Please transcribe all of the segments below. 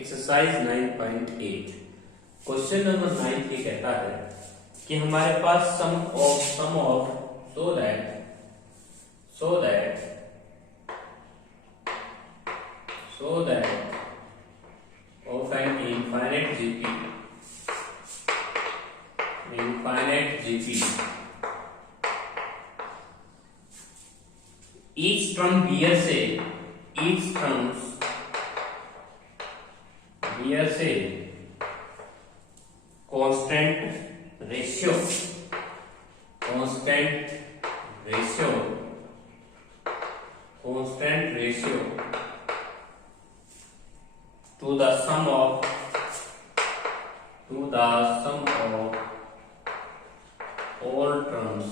Exercise 9.8 question number 9 ये कहता है कि हमारे पास sum of so that of an infinite GP each term bears a constant ratio to the sum of all terms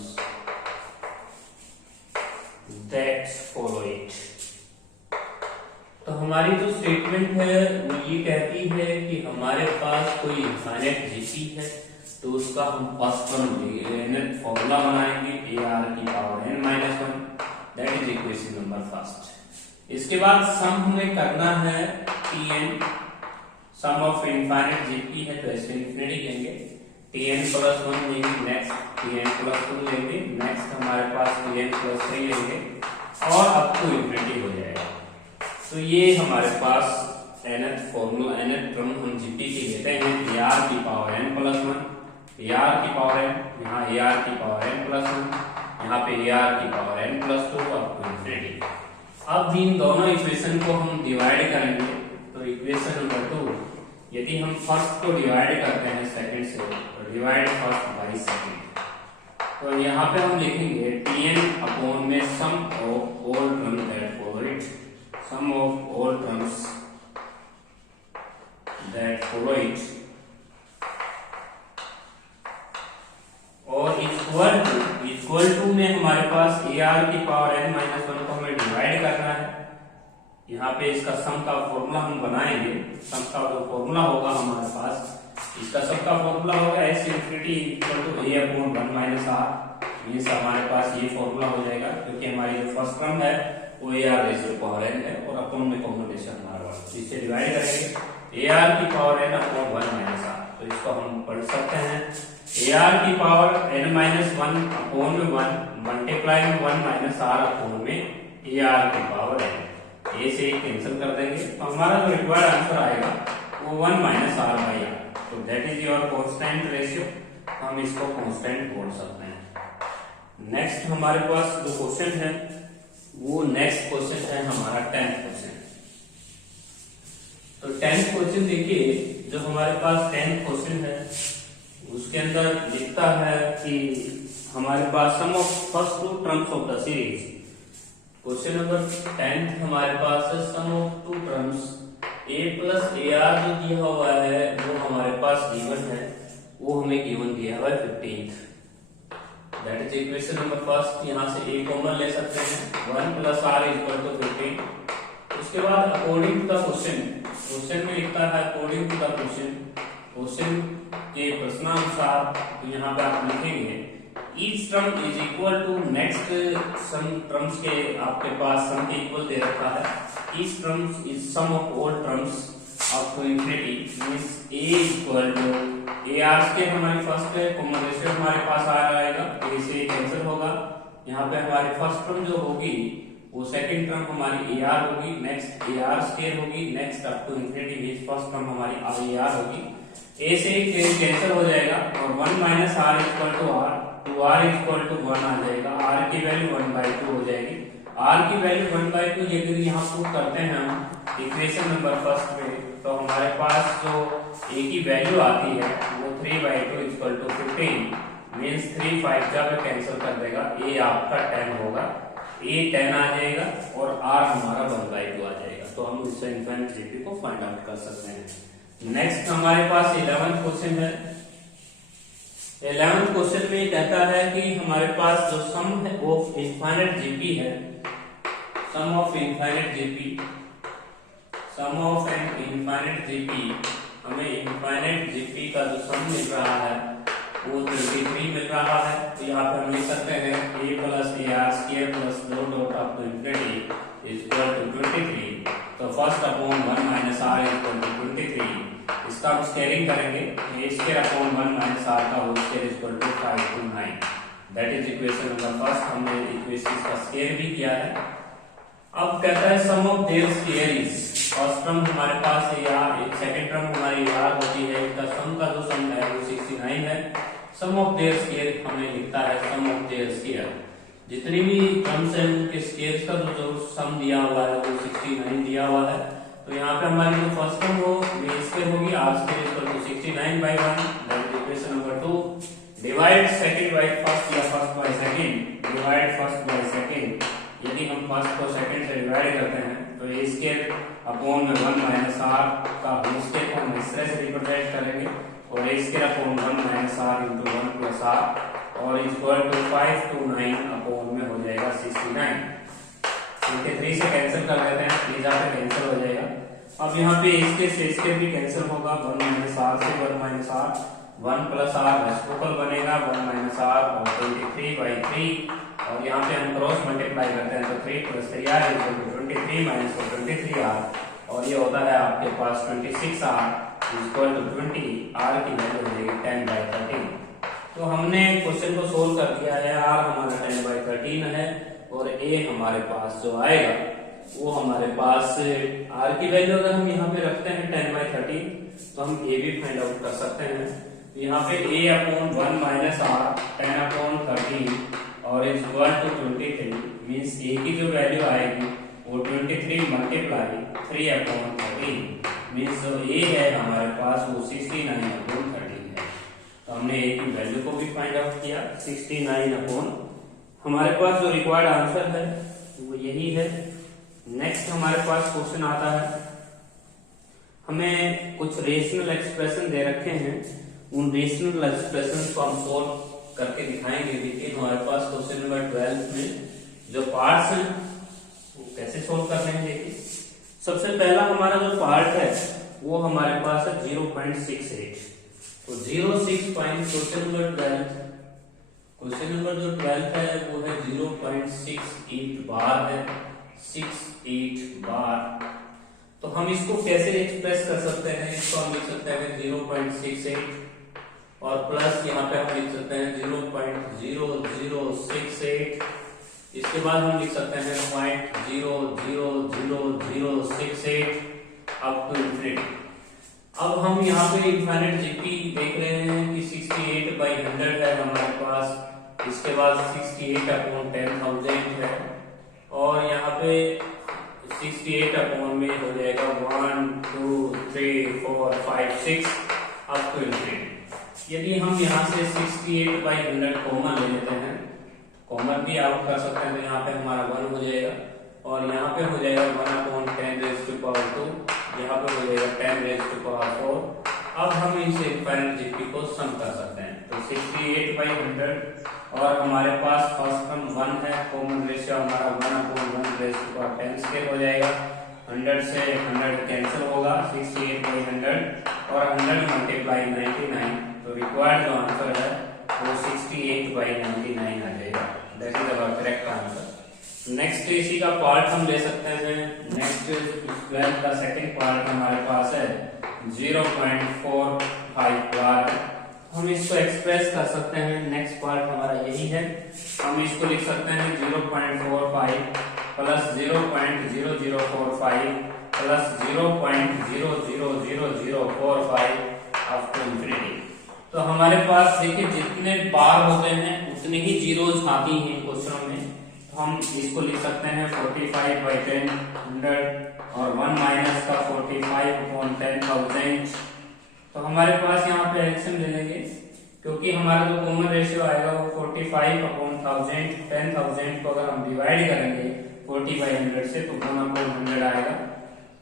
that follow it। तो हमारी जो स्टेटमेंट है वो ये कहती है कि हमारे पास कोई इनफाइनाइट जीपी है, तो उसका हम फर्स्ट टर्म फॉर्मूला बनाएंगे AR की power n minus 1, that is equation number first. इसके बाद सम हमें करना है Tn, sum of infinite GP है तो ऐसे इंफिनिटी लेंगे, Tn प्लस 1 लेंगे, नेक्स्ट Tn प्लस 2 लेंगे, नेक्स्ट हमारे पास Tn प्लस 3 लेंगे और अप टू इंफिनिटी हो जाएगा। तो ये हमारे पास nth फॉर्मूला nth टर्म हम जीपी की लेते हैं AR की पावर n प्लस 1, AR की पावर n, यहाँ AR की पावर n प्लस 1, यहाँ पे AR की power n plus 2 up to infinity. अब इन दोनों इक्वेशन को हम डिवाइड करेंगे, तो इक्वेशन नंबर 2 यदि हम फर्स्ट को डिवाइड करते हैं सेकंड से, तो डिवाइड फर्स्ट बाय सेकंड, तो यहाँ पे हम लिखेंगे Tn अपॉन में sum of all terms that follow it, sum of all terms that follow it और इक्वल टू में हमारे पास AR की पावर n माइनस 1 को हमें डिवाइड करना है। यहाँ पे इसका सम का फॉर्मूला हम बनाएंगे, सम का जो फॉर्मूला होगा हमारे पास, इसका सम का फॉर्मूला होगा s infinity equal to a upon 1 minus r। Means हमारे पास ये फॉर्मूला हो जाएगा क्योंकि हमारी जो फर्स्ट टर्म है वो AR रेशियो पावर n है और अपॉन में कॉम्बिनेशन हमारा 1, इसे डिवाइड करेंगे AR की power n upon 1 minus r। तो इसको हम पढ़ सकते हैं AR की पावर n माइनस 1 अपॉन में 1 मल्टीप्लाई में 1 माइनस r अपॉन में AR की पावर n। ए से कैंसिल कर देंगे तो हमारा जो रिक्वायर्ड आंसर आएगा वो 1 माइनस r बाई r। तो that is your constant ratio, हम इसको कांस्टेंट बोल सकते हैं। नेक्स्ट हमारे पास जो क्वेश्चन है वो नेक्स्ट क्वेश्चन है हमारा 10th क्वेश्चन। तो 10th क्वेश्चन देखिए, जो हमारे पास 10th क्वेश्चन है उसके अंदर लिखता है कि हमारे पास sum of first two terms of the series. Question number 10th हमारे पास है sum of two terms a plus AR जो दिया हुआ है वो हमारे पास गिवन है, वो हमें गिवन दिया हुआ है 15th, that is equation number first. यहाँ से a कॉमन ले सकते हैं, 1 प्लस r इक्वल टू 15। उसके बाद अकॉर्डिंग टू द क्वेश्चन में लिखता है अकॉर्डिंग टू द क्वेश्चन के प्रश्नानुसार, तो यहाँ पे आप लिखेंगे each term is equal to next sum terms के आपके पास सम के इक्वल दे रखा है, each terms is sum of all terms up to infinity, means a equal to AR के हमारी फर्स्ट कॉमन रेशियो हमारे पास आ जाएगा, a से कैंसिल होगा। यहाँ पे हमारी फर्स्ट टर्म जो होगी वो सेकंड टर्म हमारी AR होगी, नेक्स्ट AR स्क्वायर होगी, next up to infinity means first term हमारी AR होगी, a से कैंसिल हो जाएगा और 1 minus r equal to r, तो r इक्वल टू 1 आ जाएगा, r की वैल्यू 1/2 हो जाएगी। r की वैल्यू 1/2 यदि यहाँ पुट करते हैं हम इक्वेशन नंबर फर्स्ट में, तो हमारे पास जो a की वैल्यू आती है वो 3/2 इक्वल टू 15, मींस 3 5 जब कैंसिल कर देगा, a आपका 10 होगा, a 10 आ जाएगा और r हमारा 1/2 आ जाएगा। तो हम इससे इनफाइनाइट जीपी को फाइंड आउट कर सकते हैं। नेक्स्ट हमारे पास 11th क्वेश्चन है। 11th क्वेश्चन में कहता है कि हमारे पास जो सम ऑफ इनफाइनाइट जीपी है, sum of an infinite GP, हमें इनफाइनाइट जीपी का जो सम मिल रहा है वो 23 मिल रहा है। तो यहाँ पे हम लिख सकते हैं a plus AR square plus 2 dot up to infinity is equal to 23। तो first upon 1 minus R equal to 23, इसका हम स्केयरिंग करेंगे, a square upon 1 minus R का whole square equal to 5 to 9, that is equation number first. हमने equation का square भी किया है। अब कहता है sum of their squares, first term हमारे पास है या सेकंड टर्म हमारी यार होती है, इसका सम का जो सम है वो 69 है। सम ऑफ देयर स्केयर हमें लिखता है सम ऑफ देयर स्केयर, जितनी भी टर्म्स हैं उनके स्केयर्स का जो सम दिया हुआ है वो 69 दिया हुआ है। तो यहाँ पे हमारी जो फर्स्ट टर्म हो ये स्केयर होगी R square equal to 69 by 1, that is equation number 2। Divide second by first या first by second, divide first by second, यदि हम फर्स्ट को सेकंड से डिवाइड करते हैं तो ए स्केयर अपॉन में 1 माइनस आर का होल स्केयर को हम इस तरह से रिप्रेजेंट करेंगे, और a square upon 1 minus R into 1 plus R, और इक्वल टू 5 to 9 अपॉन में हो जाएगा 69। इनके 3 से कैंसिल कर लेते हैं, प्लीज यहाँ पे कैंसिल हो जाएगा। अब यहाँ पे इसके से इसके भी कैंसिल होगा, 1 माइनस आर से 1 minus r, 1 plus r reciprocal बनेगा 1 माइनस आर और 23 by 3, और यहाँ पे हम क्रॉस मल्टीप्लाई करते हैं तो 3 + 3r equal to 23 minus 23r, और ये होता है आपके पास 26r इक्वल टू 20, r की वैल्यू हो जाएगी 10/13। तो हमने क्वेश्चन को सोल्व कर दिया है, r हमारा 10/13 है, और a हमारे पास जो आएगा वो हमारे पास r की वैल्यू अगर हम यहाँ पे रखते हैं 10/13 तो हम a भी फाइंड आउट कर सकते हैं। तो यहाँ पे a अपॉन 1 माइनस आर 10/13 और is equal to 23, means a की जो वैल्यू आएगी वो 23 मल्टीप्लाई 3/13, मींस जो a है हमारे पास वो 69/13 है। तो हमने a की वैल्यू को भी फाइंड आउट किया 69 हमारे पास जो रिक्वायर्ड आंसर है वो यही है। नेक्स्ट हमारे पास क्वेश्चन आता है, हमें कुछ रेशनल एक्सप्रेशन दे रखे हैं, उन रेशनल एक्सप्रेशन को हम सोल्व करके दिखाएंगे। देखिए हमारे पास क्वेश्चन नंबर 12 में जो पार्ट्स हैं वो कैसे सोल्व करने हैं। देखिए सबसे पहला हमारा जो पार्ट है वो हमारे पास है 0.68, तो 0.6 क्वेश्चन नंबर 12, क्वेश्चन नंबर जो 12 है वो है 0.68 बार है, 68 बार। तो हम इसको कैसे एक्सप्रेस कर सकते हैं, इसको हम लिख सकते हैं 0.68 और प्लस यहाँ पे हम लिख सकते हैं 0.0068, इसके बाद हम लिख सकते हैं 0.00068 अप टू इन्फिनिटी। अब हम यहाँ पे इनफाइनाइट जीपी देख रहे हैं कि 68/100 है हमारे पास, इसके बाद 68/10,000 है, और यहाँ पे 68 अपॉन में हो जाएगा 1 2 3 4 5 6 अप टू इन्फिनिटी। यदि हम यहाँ से 68/100 कॉमन ले लेते हैं, कॉमन भी आउट कर सकते हैं, तो यहाँ पे हमारा 1 हो जाएगा, और यहाँ पे हो जाएगा 1/10⁻², यहाँ पे हो जाएगा 10⁻⁴। अब हम इनसे इनफाइनाइट जीपी को सम कर सकते हैं। तो 68/100 और हमारे पास फर्स्ट टर्म 1 है, कॉमन रेशियो हमारा 1/110² हो जाएगा, 100 से 100 कैंसिल होगा, 68/100 और 100 मल्टीप्लाई 99, तो रिक्वायर्ड जो आंसर है वो 68/99 आ जाएगा, that is our correct answer. Next इसी का पार्ट हम ले सकते हैं, नेक्स्ट 12 का सेकंड पार्ट हमारे पास है 0.45 बार, हम इसको एक्सप्रेस कर सकते हैं। नेक्स्ट पार्ट हमारा यही है, हम इसको लिख सकते हैं 0.45 plus 0.0045 plus 0.00045 up to infinity. तो हमारे पास देखिए जितने बार होते हैं उतने ही जीरोज आती हैं क्वेश्चन में, तो हम इसको लिख सकते हैं 45/10 100 और 1 माइनस का 45/10,000। तो हमारे पास यहाँ पे एलसीएम ले लेंगे, क्योंकि हमारा जो कॉमन रेशियो आएगा वो 45/1000, 10,000 को अगर हम डिवाइड करेंगे 40/100 से तो 1/100 आएगा,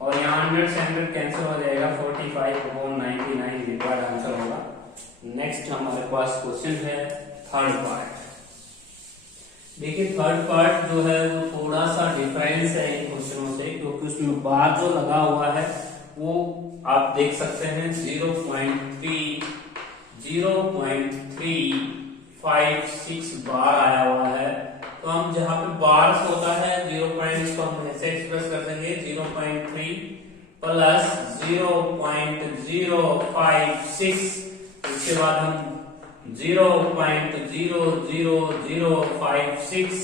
और यहाँ 100 से 100 कैंसिल हो जाएगा, 45/99 रिक्वायर्ड आंसर होगा। नेक्स्ट हमारे पास क्वेश्चन है थर्ड पार्ट। देखिए थर्ड पार्ट जो है वो थोड़ा सा डिफरेंस है इन क्वेश्चनों से, क्योंकि उसमें बार जो लगा हुआ है वो आप देख सकते हैं 0.356 बार आया हुआ है। तो हम जहाँ पे बार्स होता है इसको हम ऐसे एक्सप्रेस कर देंगे 0.3 प्लस 0.056, उसके बाद हम 0.00056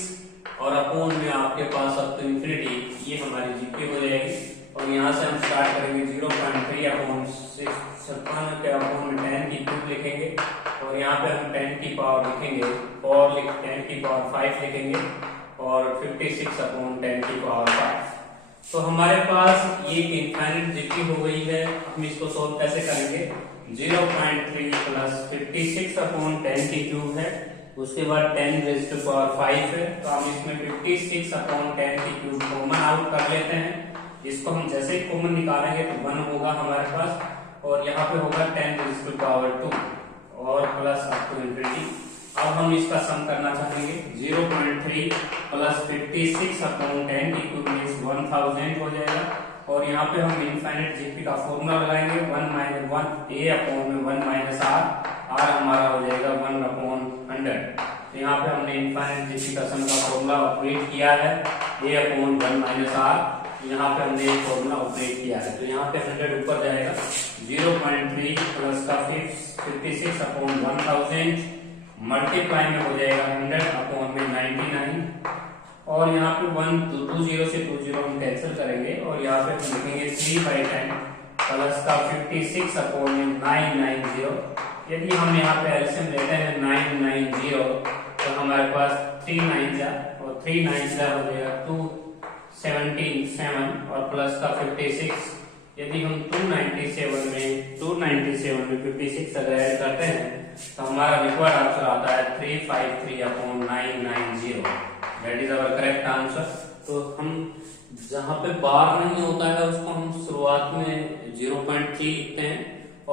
और अपोन में आपके पास अप टू इंफिनिटी, ये हमारी जीके हो जाएगी। और यहाँ से हम स्टार्ट करेंगे 0.3 अपॉन 6 के अपोन में 10 की क्यूब लिखेंगे और यहाँ पे हम 10 की पावर लिखेंगे और 10 की पावर 5 लिखेंगे और 56 अपॉन 10 की पावर 5। तो हमारे पास ये इनफाइनाइट जीके हो गई है। हम इसको सोल्व कैसे करेंगे? 0.3 प्लस 56 अपॉन 10 की क्यूब है, उसके बाद 10 रेज़ टू पावर 5 है, तो हम इसमें 56 अपॉन 10 की क्यूब कॉमन आउट कर लेते हैं। इसको हम जैसे ही कॉमन निकालेंगे तो 1 होगा हमारे पास और यहाँ पे होगा 10 रेज़ टू पावर 2 और प्लस अप टू इंफिनिटी। अब हम इसका सम करना चाहेंगे 0.3 प्लस 56 अपॉन 10 की क्यूब मींस 1000 हो जाएगा और यहाँ पे हम इनफाइनाइट जीपी का फॉर्मूला लगाएंगे 1 माइनस 1 a अपॉन में 1 माइनस r हमारा हो जाएगा 1 अपॉन 100। तो यहाँ पे हमने इनफाइनाइट जीपी का सम का फॉर्मूला ऑपरेट किया है a अपॉन 1 माइनस r, यहाँ पे हमने एक फॉर्मूला ऑपरेट किया है। तो यहाँ पे 100 ऊपर जाएगा 0.3 प्लस का 56 अपॉन 1000 मल्टीप्लाई में हो जाएगा 100 अपॉन में 99 और यहाँ पे 20 से 20 हम कैंसिल करेंगे और यहाँ पे हम लिखेंगे 3/10 प्लस का 56 अपॉन में 990। यदि हम यहाँ पे एलसीएम लेते हैं 990 तो हमारे पास 3 9 और 3 9 हो जाएगा 277 और प्लस का 56। यदि हम 297 में 56 अगर ऐड करते हैं तो हमारा रिक्वायर्ड आंसर आता है 353 upon 990। That is our correct answer. तो हम जहां पे बार नहीं होता है उसको हम शुरुआत में 0.3 लिखते हैं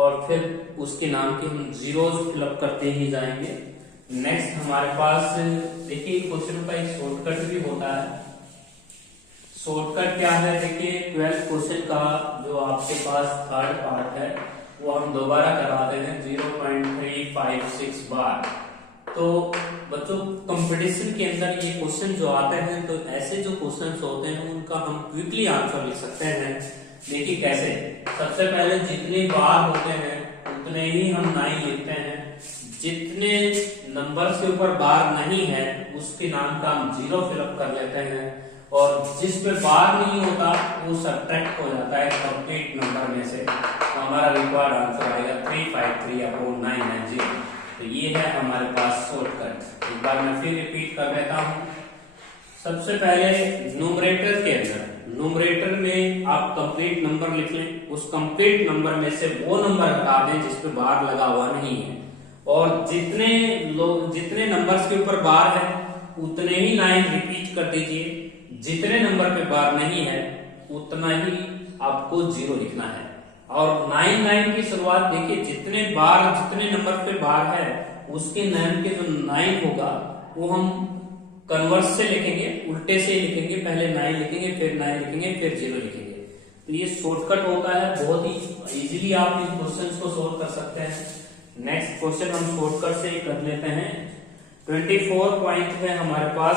और फिर उसके नाम के हम जीरोज फिलअप करते ही जाएंगे। नेक्स्ट हमारे पास देखिए क्वेश्चन का एक शॉर्टकट भी होता है। शॉर्टकट क्या है? देखिए 12th क्वेश्चन का जो आपके पास थर्ड पार्ट है वो हम दोबारा कराते हैं 0.356 बार। तो बच्चों कंपटीशन के अंदर ये क्वेश्चन जो आते हैं तो ऐसे जो क्वेश्चंस होते हैं उनका हम क्विकली आंसर लिख सकते हैं। देखिए कैसे? सबसे पहले जितने बार होते हैं उतने ही हम 9 लिखते हैं, जितने नंबर के ऊपर बार नहीं है उसके नाम का हम 0 फिलअप कर लेते हैं और जिस पे बार नहीं होता वो सब्ट्रैक्ट हो जाता है कंप्लीट नंबर में से। तो हमारा रिक्वायर्ड आंसर आएगा 353 अपॉन 990। तो ये है हमारे पास शॉर्टकट। एक बार मैं फिर रिपीट कर देता हूँ। सबसे पहले न्यूमरेटर के अंदर, न्यूमरेटर में आप कंप्लीट नंबर लिख लें, उस कंप्लीट नंबर में से वो नंबर हटा दें जिस पे बार लगा हुआ नहीं है और जितने नंबर्स के ऊपर बार है उतने ही लाइन रिपीट कर दीजिए। जितने नंबर पे बार नहीं है उतना ही आपको 0 लिखना है। और 9 की शुरुआत देखिए जितने नंबर पे बार है उसके नाम के जो 9 होगा वो हम कन्वर्स से लिखेंगे, उल्टे से लिखेंगे। पहले 9 लिखेंगे फिर 9 लिखेंगे फिर 0 लिखेंगे। तो ये शॉर्टकट होता है, बहुत ही इजीली आप इन क्वेश्चंस को सोल्व कर सकते हैं। नेक्स्ट क्वेश्चन हम शॉर्टकट से ही कर लेते हैं। 24 पॉइंट है हमारे पास।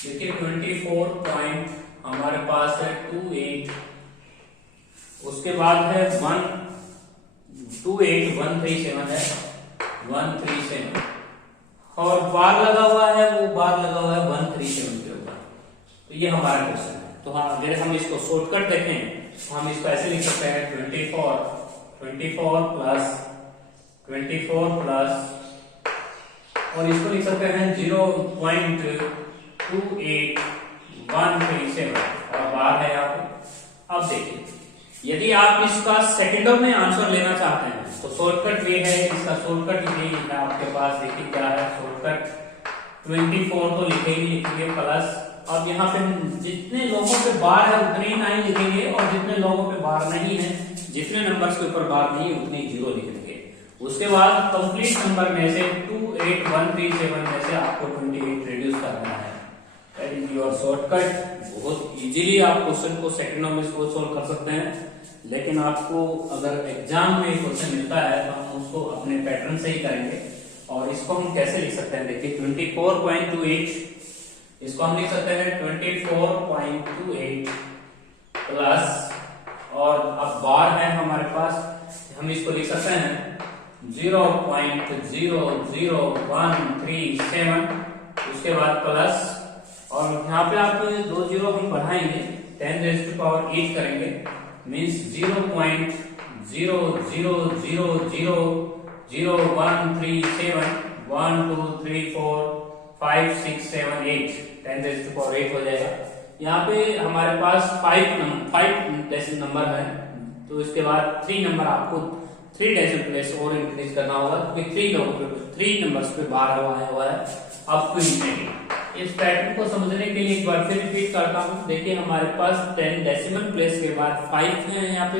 देखिए 24 पॉइंट हमारे पास है 28, उसके बाद है 128,137 है 137 और बार लगा हुआ है, वो बार लगा हुआ है 137 के ऊपर। तो ये हमारा क्वेश्चन है। तो हाँ अगर हम इसको शॉर्टकट देखें तो हम इसको ऐसे लिख सकते हैं 24 प्लस और इसको लिख सकते हैं 0.28137 और बार है यहाँ पे। अब देखिए यदि आप इसका सेकंडों में आंसर लेना चाहते हैं तो शॉर्टकट ये है, इसका शॉर्टकट यही है आपके पास। देखिए क्या है शॉर्टकट, 24 तो लिखेंगे प्लस। अब यहाँ पे हम जितने लोगों पे बार है उतने ही 9 लिखेंगे और जितने लोगों पे बार नहीं है, जितने नंबर्स के ऊपर बार नहीं है उतने 0 लिखेंगे। उसके बाद कंप्लीट नंबर में से 28137 में से आपको 28 रिड्यूस करना है। That is your shortcut. बहुत इजीली आप क्वेश्चन को सेकंडों में सोल्व कर सकते हैं। लेकिन आपको अगर एग्जाम में क्वेश्चन मिलता है तो हम उसको अपने पैटर्न से ही करेंगे। और इसको हम कैसे लिख सकते हैं? देखिए 24.28 इसको हम लिख सकते हैं 24 0.00137, उसके बाद प्लस, और यहाँ पे आप 2 जीरो हम बढ़ाएंगे 10⁸ करेंगे, मीन्स 0.0000137 10⁸ हो जाएगा। यहाँ पे हमारे पास 5 डेसिमल नंबर है, तो इसके बाद 3 नंबर आपको 3 डेसिमल प्लेस और इंक्रीज करना होगा, क्योंकि 3 नंबर्स पे बार आया हुआ है आपको इनफिनिटी। इस पैटर्न को समझने के लिए एक बार फिर रिपीट करता हूँ। देखिए हमारे पास 10 डेसिमल प्लेस के बाद 5 है, यहाँ पे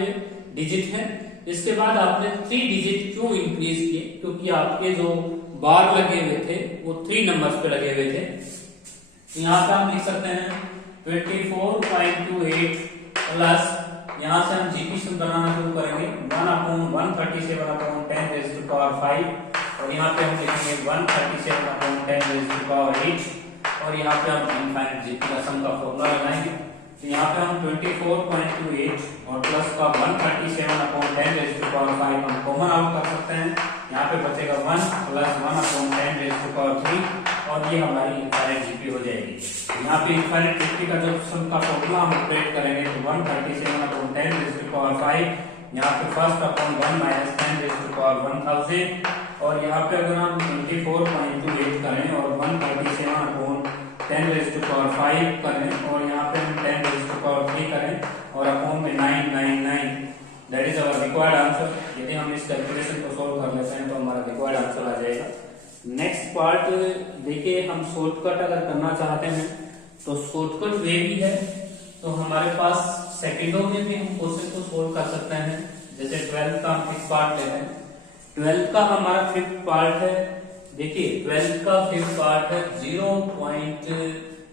डिजिट है, इसके बाद आपने 3 डिजिट क्यों इंक्रीज किए, क्योंकि आपके जो बार लगे हुए थे वो 3 नंबर्स पे लगे हुए थे। यहाँ पे हम लिख सकते हैं 24.28 प्लस, यहाँ से हम जीपी बनाना शुरू करेंगे 1/137/10⁵, और यहाँ पे हम लिखेंगे 137/10⁸, और यहाँ पे हम इनफाइनाइट जीपी का सम का फॉर्मूला लगाएंगे। तो यहाँ पे हम 24.28 और प्लस का 137/10⁵ हम कॉमन आउट कर सकते हैं। यहाँ पे बचेगा 1 प्लस 1/10⁵, और ये हमारी इनफाइनाइट जीपी हो जाएगी। यहाँ पे इनफाइनाइट जीपी का जो सम का फॉर्मूला हम ऑपरेट करेंगे तो 137/10⁵, यहाँ पे फर्स्ट अपॉन 1 माइनस 10⁻1000, और यहाँ पे अगर हम 24.28 करें और 137/10⁵ करें, और यहाँ पे हम 10⁻3 करें और अपॉन में 999, that is our required answer. यदि हम इस कैलकुलेशन को सोल्व कर लेते हैं तो हमारा रिक्वायर्ड आंसर आ जाएगा। नेक्स्ट पार्ट देखिए, हम शॉर्टकट अगर करना चाहते हैं तो शॉर्टकट वे भी है, तो हमारे पास सेकंडों में भी हम क्वेश्चन को सोल्व कर सकते हैं। जैसे 12th का हम 5th पार्ट लेते हैं, 12th का हमारा 5th पार्ट है। देखिए 12th का 5th पार्ट है 0 पॉइंट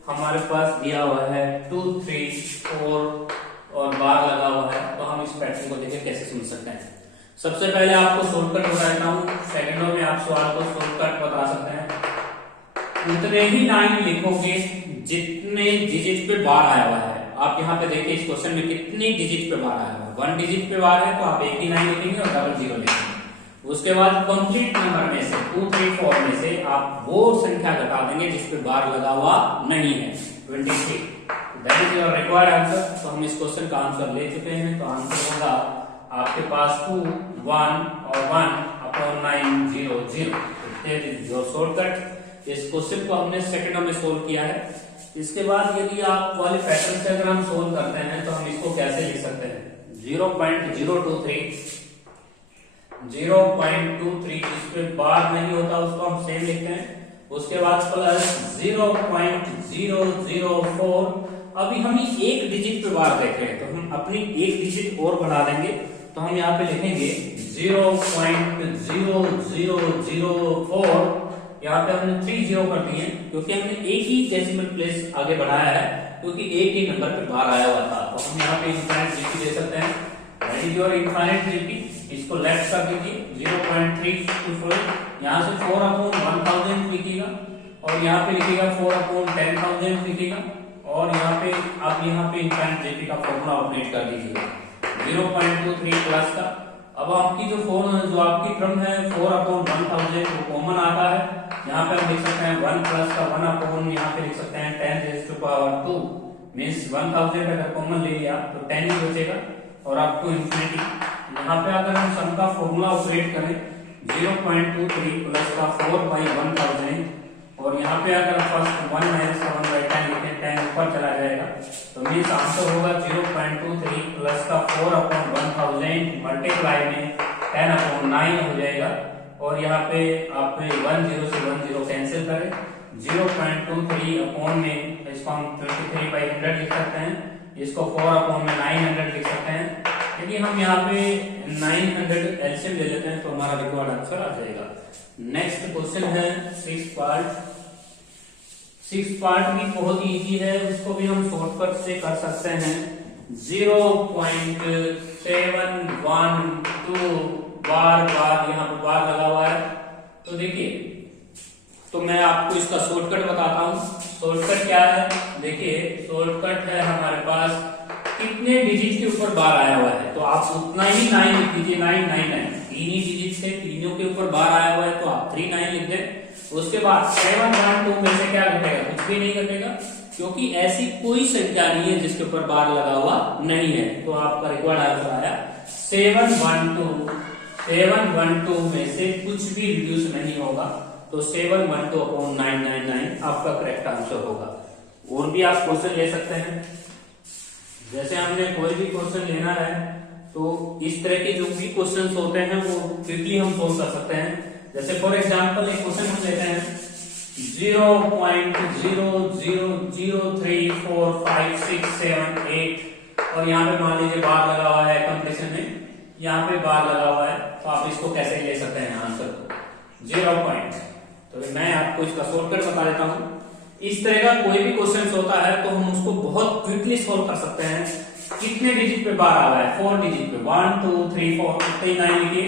हमारे पास दिया हुआ है 2, 3, 4 और बार लगा हुआ है, तो हम इस पैटर्न को देखिए कैसे समझ सकते हैं। सबसे पहले आपको शॉर्टकट बता देता हूँ, सेकंडों में आप सवाल को शॉर्टकट बता सकते हैं। उतने ही 9 लिखोगे जितने डिजिट पे बार आया हुआ है। आप यहाँ पे देखिए इस क्वेश्चन में कितनी डिजिट पे बार आया हुआ है, 1 डिजिट पे बार है तो आप एक ही 9 लिखेंगे और 00 लिखेंगे। उसके बाद कंप्लीट नंबर में से 2, 3, 4 में से आप वो संख्या घटा देंगे जिस पे बार लगा हुआ नहीं है, 23। That is your required answer. तो हम इस क्वेश्चन का आंसर ले चुके हैं, तो आंसर होगा आपके पास 2, 1 और 1/900। जो शॉर्टकट, इस क्वेश्चन को हमने सेकंडों में सोल्व किया है। इसके बाद यदि आप वाले पैटर्न से अगर हम सोल्व करते हैं तो हम इसको कैसे लिख सकते हैं, 0.023 जिस पे बार नहीं होता उसको हम सेम लिखते हैं। उसके बाद प्लस 0.004, अभी हम एक डिजिट पे बार देख रहे हैं तो हम अपनी एक डिजिट और बढ़ा देंगे, तो हम यहाँ पे लिखेंगे 0.0004। यहाँ पे हमने 3 जीरो कर दिए क्योंकि हमने एक ही डेसिमल प्लेस आगे बढ़ाया है, क्योंकि एक ही नंबर पे बार आया हुआ था। तो हम यहाँ पे इनफाइनाइट जीपी दे सकते हैं, that is your infinite GP. इसको लेफ्ट कर दीजिए 0.324, यहाँ से 4/1000 लिखिएगा, और यहाँ पे लिखिएगा 4/10,000 लिखिएगा, और यहाँ पे आप यहाँ पे इनफाइनाइट जीपी का फॉर्मूला ऑपरेट कर दीजिएगा 0.23 प्लस का। अब आपकी जो आपकी टर्म है 4/1000 वो कॉमन आता है, यहाँ पे हम लिख सकते हैं 1 प्लस का 1/, यहाँ पे लिख सकते हैं 10⁻², मीन्स 1000 अगर कॉमन ले लिया तो 10 ही बचेगा और आपको इन्फिनिटी। यहाँ पे अगर हम सम का फॉर्मूला ऑपरेट करें 0.23 प्लस का 4/1000, और यहाँ पे अगर फर्स्ट 1 माइनस का 1/10 लिखें, 10 ऊपर चला जाएगा, तो मीन्स आंसर होगा 0.23 प्लस का 4/1000 मल्टीप्लाई में 10/9 हो जाएगा। और यहाँ पे आप 10 से 10 कैंसिल करें, 0.23 अपॉन में इसको हम 23/100 लिख सकते हैं, इसको 4/900 लिख सकते हैं। यदि हम यहाँ पे 900 एलसीएम ले लेते हैं तो हमारा रिक्वायर्ड आंसर आ जाएगा। नेक्स्ट क्वेश्चन है 6th पार्ट। 6th पार्ट भी बहुत इजी है, उसको भी हम शॉर्टकट से कर सकते हैं। 0.712 बार यहाँ पे बार लगा हुआ है। तो देखिए, तो मैं आपको इसका शॉर्टकट बताता हूँ। शॉर्टकट क्या है, देखिए शॉर्टकट है हमारे पास कितने डिजिट के ऊपर बार आया हुआ है, तो आप उतना ही 9 लिख दीजिए, 999 तीन ही डिजिट थे, तीनों के ऊपर बार आया हुआ है तो आप 39 लिख दें। उसके बाद 712 में से क्या घटेगा, कुछ भी नहीं घटेगा, क्योंकि ऐसी कोई संख्या नहीं है जिसके ऊपर बार लगा हुआ नहीं है। तो आपका रिक्वायर्ड आंसर आया 712। 712 में से कुछ भी रिड्यूस नहीं होगा, तो 712/999 आपका करेक्ट आंसर होगा। और भी आप क्वेश्चन ले सकते हैं, जैसे हमने कोई भी क्वेश्चन लेना है तो इस तरह के जो भी क्वेश्चंस होते हैं वो क्विकली हम सोल्व कर सकते हैं। जैसे फॉर एग्जांपल एक क्वेश्चन हम लेते हैं 0.000345678 और यहाँ पे मान लीजिए बार लगा हुआ है, कंप्लीशन में यहाँ पे बार लगा हुआ है, तो आप इसको कैसे ले सकते हैं आंसर को 0 पॉइंट। तो मैं आपको इसका शॉर्टकट बता देता हूँ। इस तरह का कोई भी क्वेश्चन होता है तो हम उसको बहुत क्विकली सोल्व कर सकते हैं। कितने डिजिट पे बार आ रहा है, 4 डिजिट पे, 1 2 3 4 9 लिखिए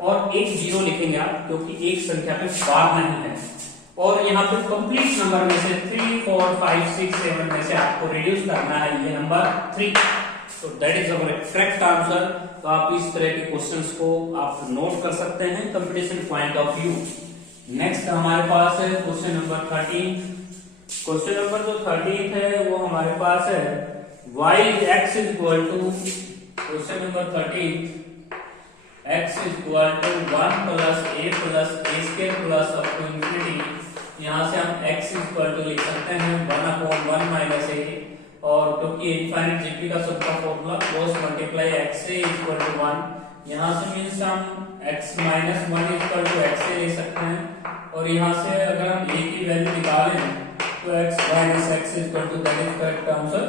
और एक 0 लिखेंगे आप, क्योंकि एक संख्या पे बार नहीं है। और यहाँ पे कंप्लीट नंबर में से 3 4 5 6 7 में से आपको रिड्यूस करना है ये नंबर 3। तो that is our correct answer. तो आप इस तरह के क्वेश्चंस को आप नोट कर सकते हैं competition point of view. Next हमारे पास है क्वेश्चन नंबर 13। क्वेश्चन नंबर जो 13 है वो हमारे पास है y x is equal to, question number 13, x is equal to 1 plus a square plus up to infinity। यहाँ से हम x is equal to लिख सकते हैं 1/1 minus a, और क्योंकि इनफाइनाइट जीपी का सबका formula cross multiply x a is equal to 1, यहाँ से मीन्स हम x minus 1 is equal to x a ले सकते हैं। और यहाँ से अगर हम a की वैल्यू निकालें तो x minus x is equal to, that is correct answer.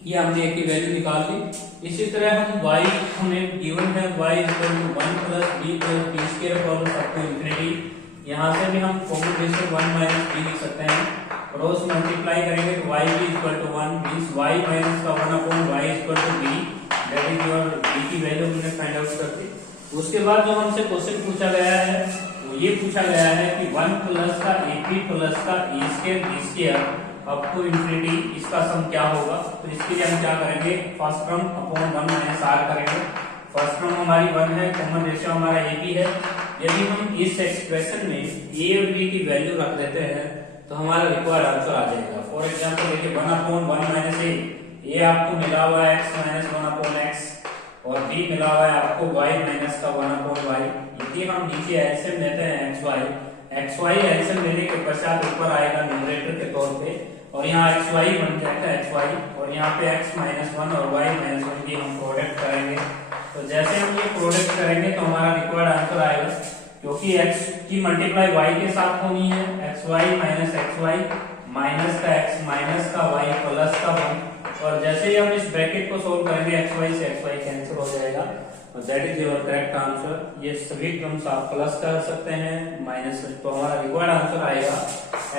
ये हमने a की वैल्यू निकाल दी। इसी तरह हम y हमें गिवन है y is equal to 1 plus b plus b square plus up to infinity। यहाँ से भी हम कॉम्बिनेशन 1 minus b लिख सकते हैं, क्रॉस मल्टीप्लाई करेंगे तो y भी equal to 1 means y minus का 1/y equal to b, that is your b की वैल्यू हमने फाइंड आउट कर दी। उसके बाद जो हमसे क्वेश्चन पूछा गया है वो ये पूछा गया है कि 1 प्लस का ap प्लस का a square b square up to infinity, इसका सम क्या होगा। तो इसके लिए हम क्या करेंगे, first term upon 1 minus r करेंगे। फर्स्ट टर्म हमारी 1 है, कॉमन रेशियो हमारा ab है। यदि हम इस एक्सप्रेशन में a और b की वैल्यू रख देते हैं तो हमारा रिक्वायर्ड आंसर आ जाएगा। फॉर एग्जांपल देखिए 1/1 माइनस a आपको मिला हुआ है x माइनस 1/x और b मिला हुआ है आपको y माइनस का 1/y। यदि हम नीचे एलसीएम लेते हैं xy एलसीएम लेने के पश्चात ऊपर आएगा न्यूमरेटर के तौर पे, और यहाँ xy बन जाएगा xy, और यहाँ पे x माइनस 1 और y माइनस 1 की हम प्रोडक्ट करेंगे। तो जैसे हम ये प्रोडक्ट करेंगे तो हमारा रिक्वायर्ड आंसर आएगा, क्योंकि x की मल्टीप्लाई y के साथ होनी है, xy माइनस xy माइनस का x माइनस का y प्लस का 1, और जैसे ही हम इस ब्रैकेट को सोल्व करेंगे xy से xy कैंसिल हो जाएगा, और that is your correct answer. ये सभी टर्म्स आप प्लस कर सकते हैं माइनस, तो हमारा रिक्वायर्ड आंसर आएगा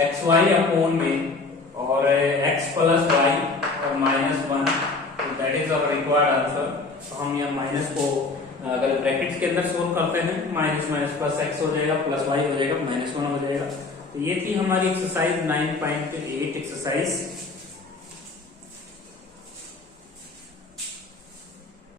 xy अपॉन में और x प्लस y और माइनस 1, तो that is our required answer. तो हम यहाँ माइनस को अगर ब्रैकेट्स के अंदर सोल्व करते हैं माइनस माइनस प्लस x हो जाएगा, प्लस y हो जाएगा, माइनस 1 हो जाएगा। तो ये थी हमारी एक्सरसाइज 9.8 एक्सरसाइज।